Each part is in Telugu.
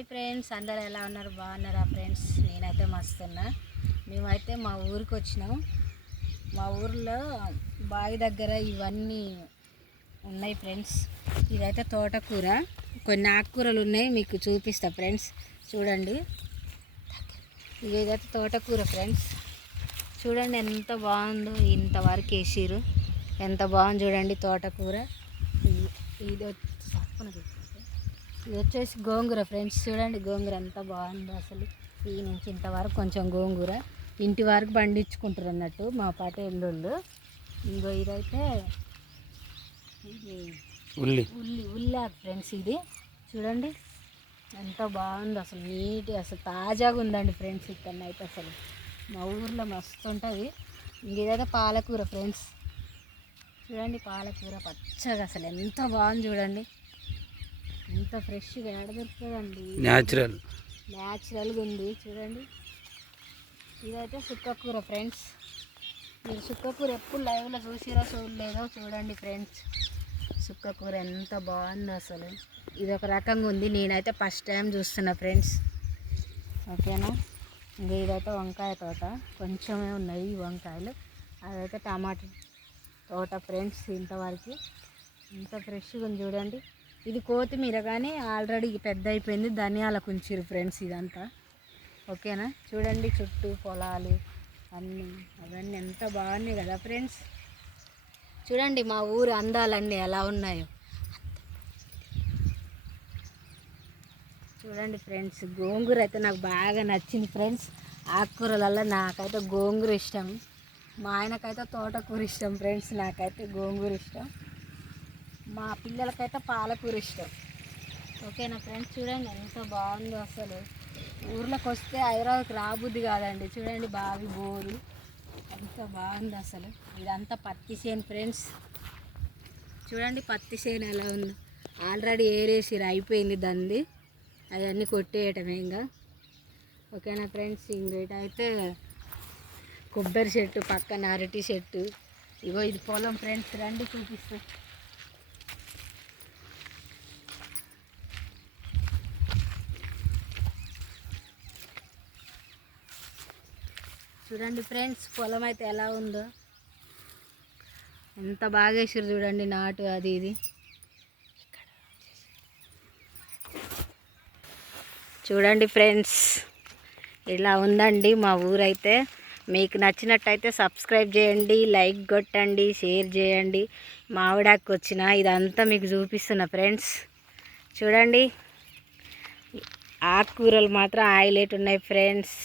హాయ్ ఫ్రెండ్స్ అందరు ఎలా ఉన్నారు బాగున్నారా ఫ్రెండ్స్ నేనైతే మస్తున్నా మేమైతే మా ఊరికి వచ్చినాం మా ఊర్లో బావి దగ్గర ఇవన్నీ ఉన్నాయి ఫ్రెండ్స్ ఇదైతే తోటకూర కొన్ని ఆకుకూరలు ఉన్నాయి మీకు చూపిస్తా ఫ్రెండ్స్ చూడండి ఇదైతే తోటకూర ఫ్రెండ్స్ చూడండి ఎంత బాగుందో ఇంతవరకు వేసిరు ఎంత బాగుంది చూడండి తోటకూర ఇది- ఇది వచ్చేసి గోంగూర ఫ్రెండ్స్. చూడండి గోంగూర ఎంత బాగుందో అసలు. ఈ నుంచి ఇంతవరకు కొంచెం గోంగూర ఇంటి వరకు పండించుకుంటారు అన్నట్టు మా పాట ఎల్లుళ్ళు. ఇంకో ఇదైతే ఇది ఉల్లి. ఉల్లి ఉల్లాకు ఫ్రెండ్స్ ఇది. చూడండి ఎంత బాగుంది అసలు. నీట్ అసలు తాజాగా ఉందండి ఫ్రెండ్స్ ఇక్కడ అయితే అసలు. మా ఊర్లో మస్తు ఉంటుంది. ఇంక ఇదైతే పాలకూర ఫ్రెండ్స్. చూడండి పాలకూర పచ్చగా అసలు ఎంత బాగుంది చూడండి. ఎంత ఫ్రెష్గా ఎడ దొరుకుతుందండి? న్యాచురల్ న్యాచురల్గా ఉంది చూడండి. ఇదైతే సుక్కకూర ఫ్రెండ్స్ మీరు సుక్కకూర ఎప్పుడు లైవ్లో చూసిరో చూడలేదో చూడండి ఫ్రెండ్స్ సుక్కకూర ఎంత బాగుందో అసలు. ఇది ఒక రకంగా ఉంది. నేనైతే ఫస్ట్ టైం చూస్తున్నా ఫ్రెండ్స్ ఓకేనా? ఇంకా ఇదైతే వంకాయ తోట. కొంచెమే ఉన్నాయి ఈ వంకాయలు. అదైతే టమాటా తోట ఫ్రెండ్స్ ఇంతవరకు. ఇంత ఫ్రెష్గా ఉంది చూడండి. ఇది కొత్తిమీర కానీ ఆల్రెడీ పెద్ద అయిపోయింది ధనియాల కుంచిరు ఫ్రెండ్స్ ఇదంతా. ఓకేనా? చూడండి చుట్టూ పొలాలు అన్నీ అవన్నీ ఎంత బాగున్నాయి కదా ఫ్రెండ్స్ చూడండి మా ఊరు అందాలన్నీ ఎలా ఉన్నాయో. చూడండి ఫ్రెండ్స్ గోంగూర అయితే నాకు బాగా నచ్చింది ఫ్రెండ్స్ ఆకుకూరలలో నాకైతే గోంగూర ఇష్టం. మా ఆయనకైతే తోటకూర ఇష్టం ఫ్రెండ్స్ నాకైతే గోంగూర ఇష్టం. మా పిల్లలకైతే పాలకూర ఇష్టం. ఓకేనా ఫ్రెండ్స్ చూడండి ఎంత బాగుందో అసలు. ఊర్లోకి వస్తే హైదరాబాద్కి రాబుద్ది కాదండి. చూడండి బావి బోరు. ఎంత బాగుంది అసలు. ఇదంతా పత్తి చేను ఫ్రెండ్స్. చూడండి పత్తి చేను ఎలా ఉంది. ఆల్రెడీ ఏరేసిరు అయిపోయింది దంది. అవన్నీ కొట్టేయటమే ఇంకా ఓకేనా ఫ్రెండ్స్ ఇంకైతే కొబ్బరి చెట్టు పక్కన అరటి చెట్టు. ఇగో ఇది పొలం ఫ్రెండ్స్ రండి చూపిస్తాను చూడండి ఫ్రెండ్స్ పొలం అయితే ఎలా ఉందో. ఎంత బాగా వేసారు చూడండి నాటు అది ఇది. చూడండి ఫ్రెండ్స్ ఇలా ఉందండి మా ఊరైతే. మీకు నచ్చినట్టయితే సబ్స్క్రైబ్ చేయండి లైక్ కొట్టండి షేర్ చేయండి. మావిడాకి వచ్చిన ఇదంతా మీకు చూపిస్తున్నా ఫ్రెండ్స్. చూడండి ఆకుకూరలు మాత్రం ఆయిలేట్ ఉన్నాయి ఫ్రెండ్స్.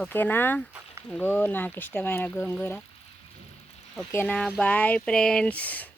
ఓకేనా? గో నాకు ఇష్టమైన గోంగూర. ఓకేనా? Bye friends.